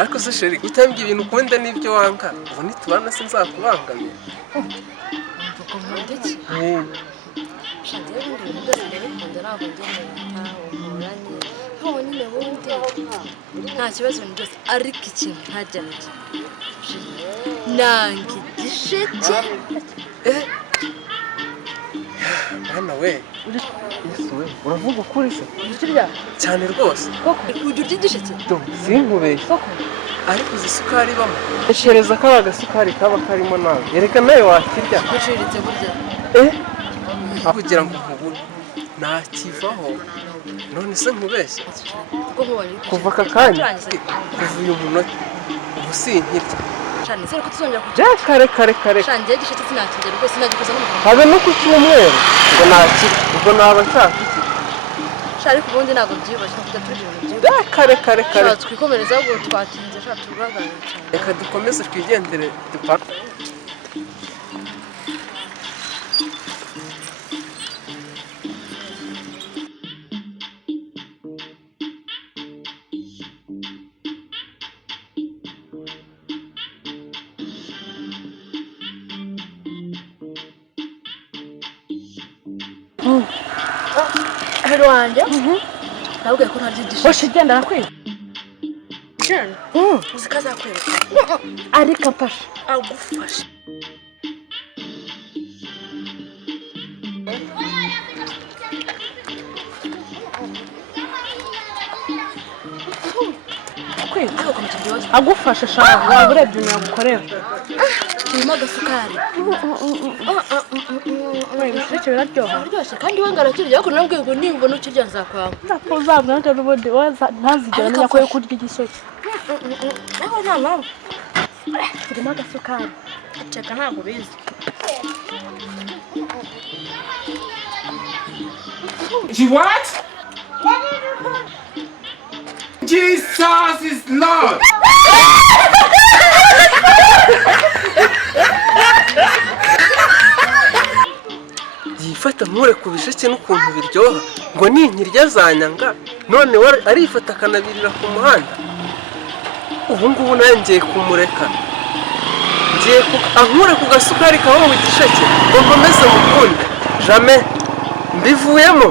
ariko se sheri utambye ibintu ukunda n'ibyo wanga ubu nitubana sinzakubangamira mvuko nkunda iki shanze ibintu byose ndabikunda ntabwo ngemera umuranye ntabwo nyine wundi nta kibazo ibintu byose ariko ikintu ntajya nanga igisheke mwana we yesu we uravuga ukuri se urya cyane rwose koko urya igisheke sinkubeshye ariko izi sukari ibamo eshereza kaba agasukari kaba karimo nawe yereka nawe wakirya guciritse burya kugira ngo nkubure nakivaho none se nkubeshye kuva aka kanya kuva uyu munota ubu sinkirya cyane se ko tuzongera kujya kare shangiye igisheke sinakigera rwose sinagikoza n'umuhanda habe no ku cyumweru ngo nakira ubwo naba nshaka iki ariko ubundi ntabwo byibashye kujya turi ibintu byibashye kare twikomereza ahubwo twatinze shaka tugahagarara cyane reka dukomeze twigendere dupaka hero wanjye nabwiye ko ntarya igisheke Hoshi genda nakwiye cyane uzi ko azakwereka ariko mfasha agufasha agufasha shaka waba urebye ibintu yagukorera kirimo agasukari ibisheke biraryoha biryoshye kandi wanga arakirya ariko nabwiye ngo nimbona ukirya nzakwanga ntabwo uzabona ngo n'ubundi ntazigera amenya ko yo kurya igisheke naho nta mpamvu kirimo agasukari ceka ntabwo bizi What? Jesus is Lord. yifata nkure ku bisheke n'ukuntu biryoha ngo ninkirya zanyanga none arifata akanabirira ku muhanda ubu ngubu nawe ngiye kumureka ankure ku gasukari kaba mu gisheke ngo nkomeze mukunde jamais mbivuyemo